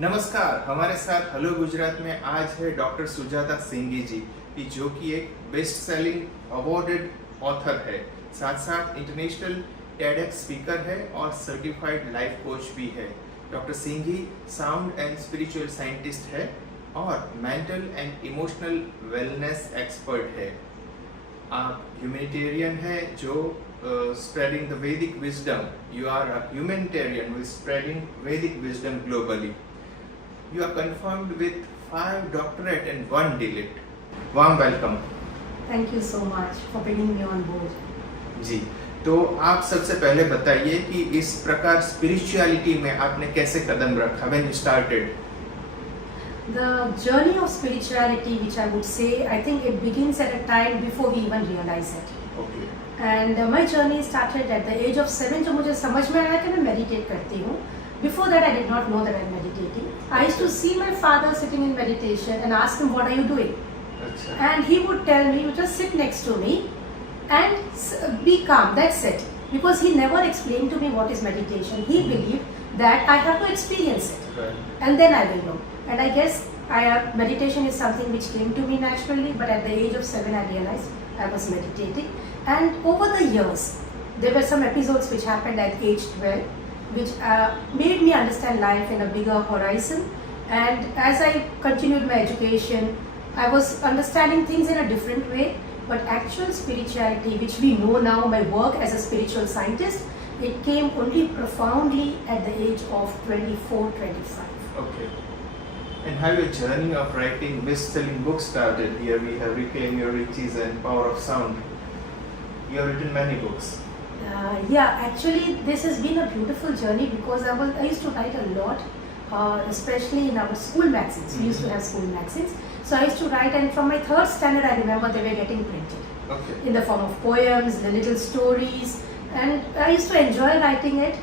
नमस्कार, हमारे साथ हेलो गुजरात में आज है डॉक्टर सुजाता सिंघी जी की जो कि एक बेस्ट सेलिंग अवार्डेड ऑथर है, साथ साथ इंटरनेशनल टेडेक्स स्पीकर है और सर्टिफाइड लाइफ कोच भी है। Doctor Singhi sound and spiritual scientist है और mental and emotional wellness expert है। आप ह्यूमैनिटेरियन है जो spreading the Vedic wisdom. You are a humanitarian who is spreading Vedic wisdom globally. You are confirmed with 5 doctorate and 1 DLit. Warm welcome. Thank you so much for bringing me on board. जी, तो आप सबसे पहले बताइए कि इस प्रकार spirituality में आपने कैसे कदम रखा when you started? The journey of spirituality, which I would say, I think it begins at a time before we even realize it. Okay. And my journey started at the age of 7. जो मुझे समझ में आया कि मैं meditate करती हूँ. Before that, I did not know that I'm meditating. I used to see my father sitting in meditation and ask him, "What are you doing?" अच्छा. And he would tell me, "You just sit next to me and be calm. That's it." Because he never explained to me what is meditation. He believed that I have to experience it, Right. and then I will know. And I guess meditation is something which came to me naturally. But at the age of 7, I realized I was meditating. And over the years, there were some episodes which happened at age 12, which made me understand life in a bigger horizon. And as I continued my education, I was understanding things in a different way. But actual spirituality, which we know now, my work as a spiritual scientist, it came only profoundly at the age of 24, 25. Okay. And how your journey of writing best-selling books started? Here we have Reclaim Your Riches and Power of Sound. You have written many books. Yeah, actually this has been a beautiful journey because I used to write a lot, especially in our school magazines. We used to have school magazines. So I used to write, and from my 3rd standard I remember they were getting printed. Okay. In the form of poems, the little stories, and I used to enjoy writing it.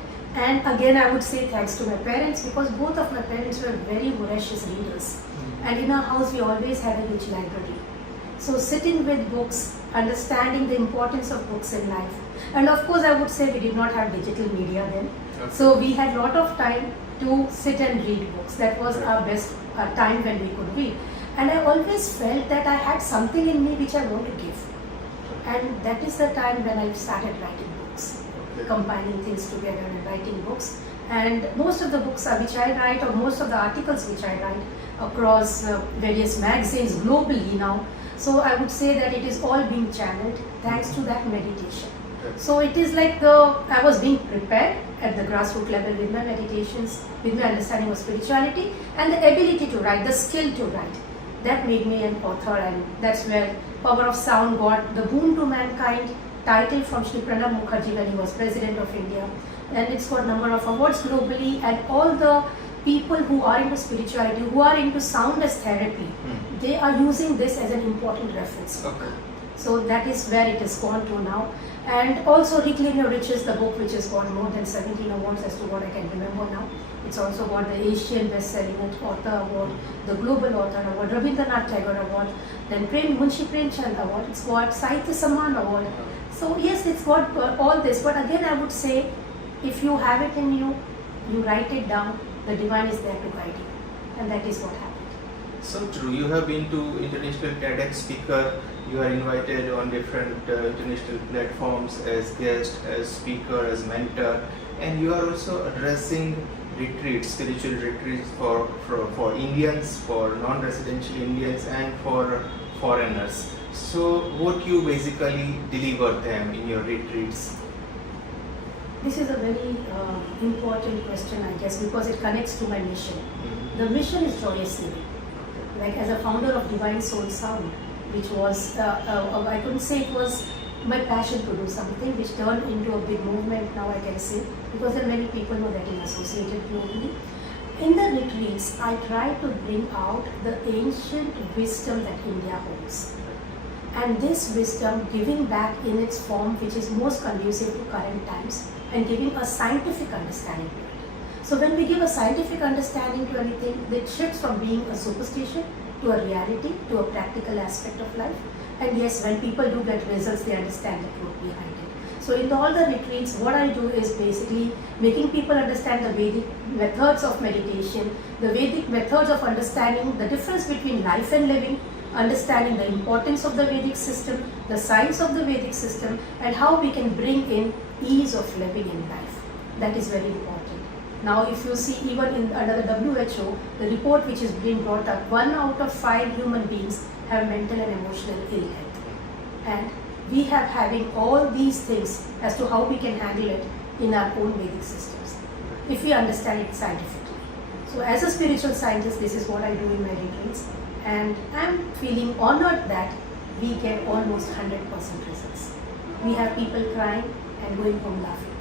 And again I would say thanks to my parents, because both of my parents were very voracious readers. And in our house we always had a huge library. So sitting with books, understanding the importance of books in life. And of course I would say we did not have digital media then. Okay. So we had a lot of time to sit and read books. That was our best time when we could read. And I always felt that I had something in me which I want to give. And that is the time when I started writing books. Okay. Compiling things together and writing books. And most of the books which I write, or most of the articles which I write across various magazines globally now, so I would say that it is all being channeled thanks to that meditation. Okay. So it is like I was being prepared at the grassroots level with my meditations, with my understanding of spirituality, and the ability to write, the skill to write. That made me an author, and that's where Power of Sound got the Boon to Mankind title from Shri Pranab Mukherjee when he was President of India. And it's got a number of awards globally, and all the people who are into spirituality, who are into sound as therapy, they are using this as an important reference. Okay. So that is where it has gone to now. And also Reclaim Your Riches, the book which has got more than 17 awards as to what I can remember now. It's also got the Asian Best-Selling Author Award, the Global Author Award, Rabindranath Tagore Award, then Munshi Premchand Award, it's got Sahitya Samman Award. So yes, it's got all this, but again I would say, if you have it in you, you write it down, the divine is there to guide you. And that is what happened. So true. You have been to international TEDx speaker. You are invited on different international platforms as guest, as speaker, as mentor, and you are also addressing retreats, spiritual retreats for Indians, for non-residential Indians, and for foreigners. So what you basically deliver them in your retreats? This is a very important question, I guess, because it connects to my mission. The mission is joyous living. Like as a founder of Divine Soul Sound, which was, I couldn't say it was my passion to do something, which turned into a big movement now, I can say, because there are many people who are getting associated globally. In the retreats, I try to bring out the ancient wisdom that India holds. And this wisdom giving back in its form which is most conducive to current times, and giving a scientific understanding to it. So when we give a scientific understanding to anything, it shifts from being a superstition to a reality, to a practical aspect of life. And yes, when people do get results, they understand the truth behind it. So in all the retreats, what I do is basically making people understand the Vedic methods of meditation, the Vedic methods of understanding the difference between life and living, understanding the importance of the Vedic system, the science of the Vedic system, and how we can bring in ease of living in life. That is very important. Now if you see even under the WHO, the report which is being brought up, 1 out of 5 human beings have mental and emotional ill health. And we have having all these things as to how we can handle it in our own Vedic systems, if we understand it scientifically. So as a spiritual scientist, this is what I do in my retreats, and I'm feeling honored that we get almost 100% results. We have people crying and going home laughing,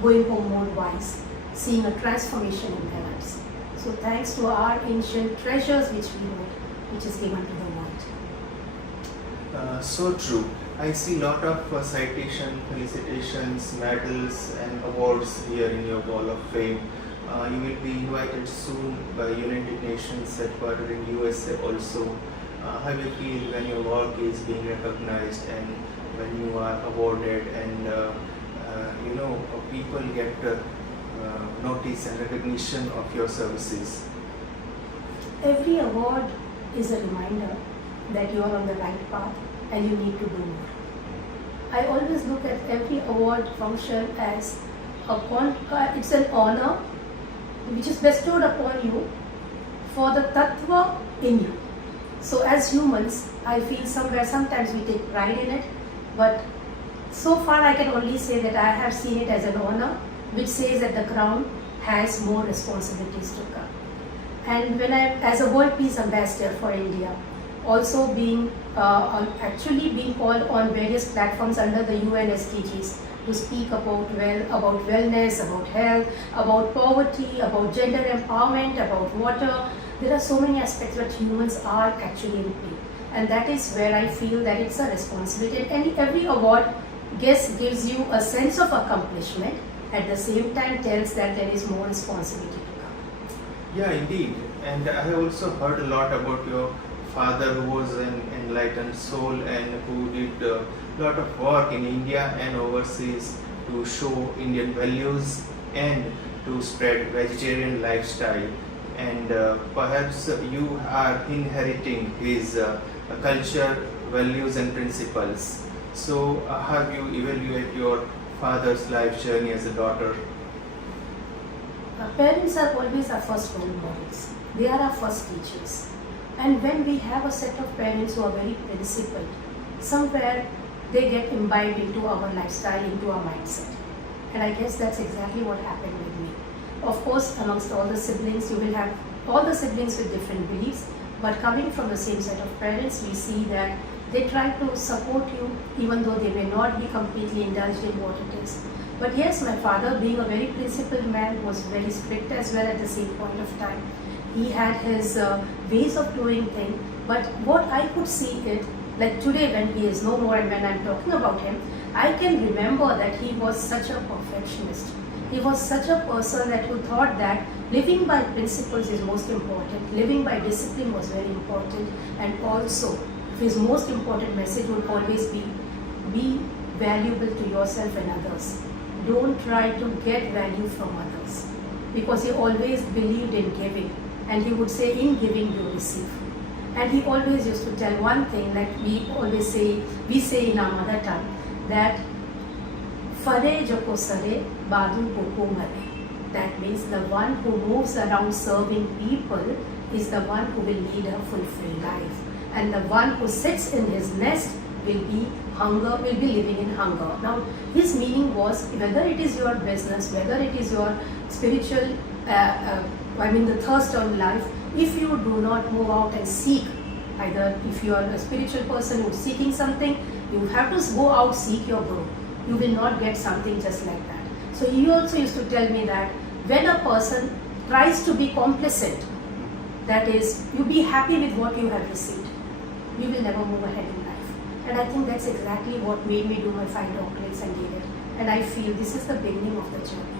going home more wise, seeing a transformation in their lives. So thanks to our ancient treasures which we hold, which is given to the world. So true. I see lot of citation, felicitations, medals and awards here in your Wall of Fame. You will be invited soon by United Nations headquartered in USA also. How do you feel when your work is being recognized and when you are awarded and people get notice and recognition of your services? Every award is a reminder that you are on the right path and you need to do more. I always look at every award function as it's an honor which is bestowed upon you for the tattva in you. So as humans, I feel sometimes we take pride in it, but so far I can only say that I have seen it as an honor which says that the crown has more responsibilities to come. And when as a World Peace Ambassador for India, also being actually being called on various platforms under the UN SDGs to speak about wellness, about health, about poverty, about gender empowerment, about water. There are so many aspects that humans are actually in pain, and that is where I feel that it's a responsibility. And every award gives you a sense of accomplishment. At the same time, tells that there is more responsibility to come. Yeah, indeed. And I have also heard a lot about your father, who was an enlightened soul and who did a lot of work in India and overseas to show Indian values and to spread vegetarian lifestyle. And perhaps you are inheriting his culture, values and principles. So how do you evaluate your father's life journey as a daughter? Our parents are always our first role models. They are our first teachers. And when we have a set of parents who are very principled, somewhere they get imbibed into our lifestyle, into our mindset. And I guess that's exactly what happened with me. Of course, amongst all the siblings, you will have all the siblings with different beliefs, but coming from the same set of parents, we see that they try to support you even though they may not be completely indulged in what it is. But yes, my father, being a very principled man, was very strict as well at the same point of time. He had his ways of doing things, but what I could see it, like today when he is no more and when I'm talking about him, I can remember that he was such a perfectionist. He was such a person that who thought that living by principles is most important, living by discipline was very important, and also his most important message would always be valuable to yourself and others. Don't try to get value from others, because he always believed in giving, and he would say, in giving you receive. And he always used to tell one thing, like we say in our mother tongue, that Fare joko sare, badu koko mare. That means the one who moves around serving people is the one who will lead a fulfilled life. And the one who sits in his nest will be living in hunger. Now, his meaning was, whether it is your business, whether it is your spiritual, the thirst on life, if you do not move out and seek, either if you are a spiritual person who is seeking something, you have to go out, seek your guru. You will not get something just like that. So he also used to tell me that when a person tries to be complacent, that is, you be happy with what you have received, you will never move ahead in life. And I think that's exactly what made me do my 5 doctorates and did it. And I feel this is the beginning of the journey.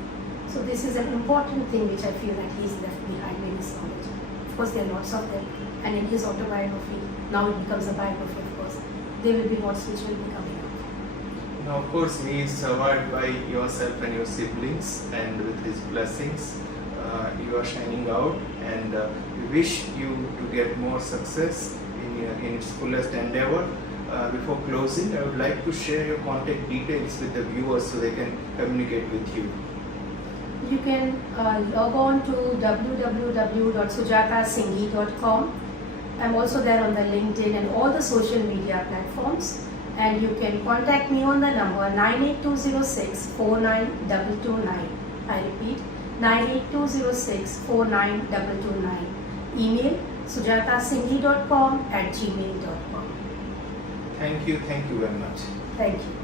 So this is an important thing which I feel that he's left behind in his knowledge. Of course, there are lots of them. And in his autobiography, now it becomes a biography, of course, there will be lots which will be coming up. Now, of course, he is survived by yourself and your siblings, and with his blessings, you are shining out, and we wish you to get more success in its fullest endeavor. Before closing, I would like to share your contact details with the viewers so they can communicate with you. You can log on to www.sujatasinghi.com. I'm also there on the LinkedIn and all the social media platforms. And you can contact me on the number 98206 49229. I repeat, 98206 49229. Email sujatasinghi.com@gmail.com. Thank you very much. Thank you.